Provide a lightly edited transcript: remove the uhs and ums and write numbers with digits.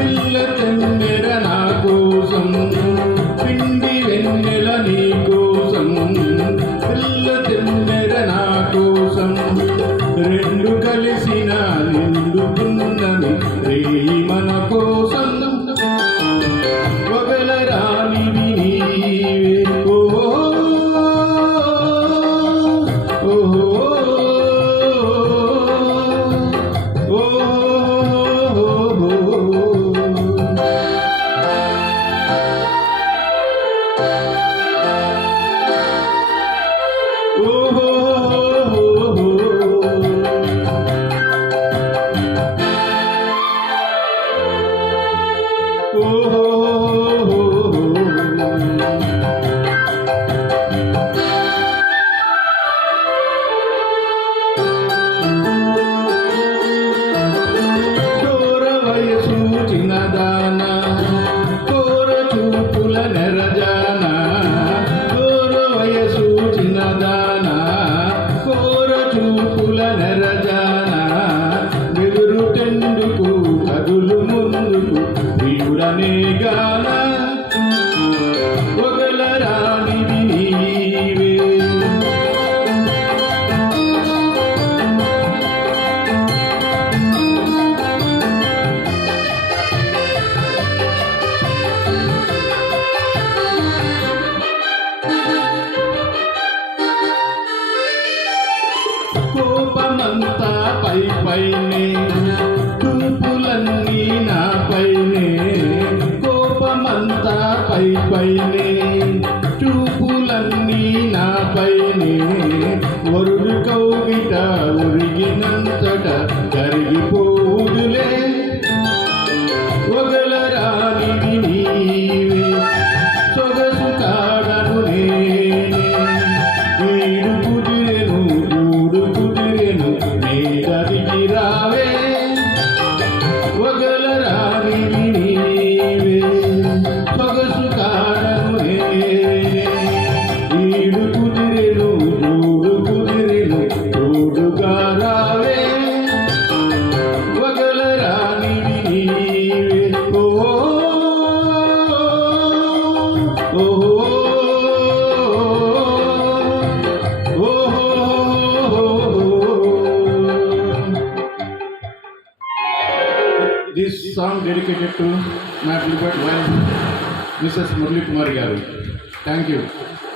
పిల్ల తెమ్మెర నా కోసం, పిండి వెన్నెల నీ కోసం, పిల్ల తెమ్మెర నా కోసం, రెండు కలిసిన నిండుకున్నవి రేయి మన కోసం, వగలరానివి నీవే ఓ చిన్నదాన కోర చూపుల నెరజాన, కోర వయసు చిన్నదాన కోర చూపుల నెరజాన, బెదురుటెందుకు కదులు ముందుకు ప్రియుడనే గాన, వగలరానివి నీవే కోపమంతా పై పైనే, చూపులన్నీ నా పైనే, కోపమంతా పై పైనే, చూపులన్నీ నా పైనే, వరుడు కౌగిట ఉరిగినంతట కరిగిపోదులే, వగలరానివి నీవే సొగసు కాడను నేనే, వీడు కుదిరెను చూడు కుదిరెను నేదరికి రావే, వగలరానివి నీవే సొగసు కాడను నేనే, వీడు కుదిరెను చూడు కుదిరెను తోడుగా రావే, వగలరానివి నీవే ఓ This song dedicated to my beloved wife, Mrs. Murali Kumari garu. Thank you.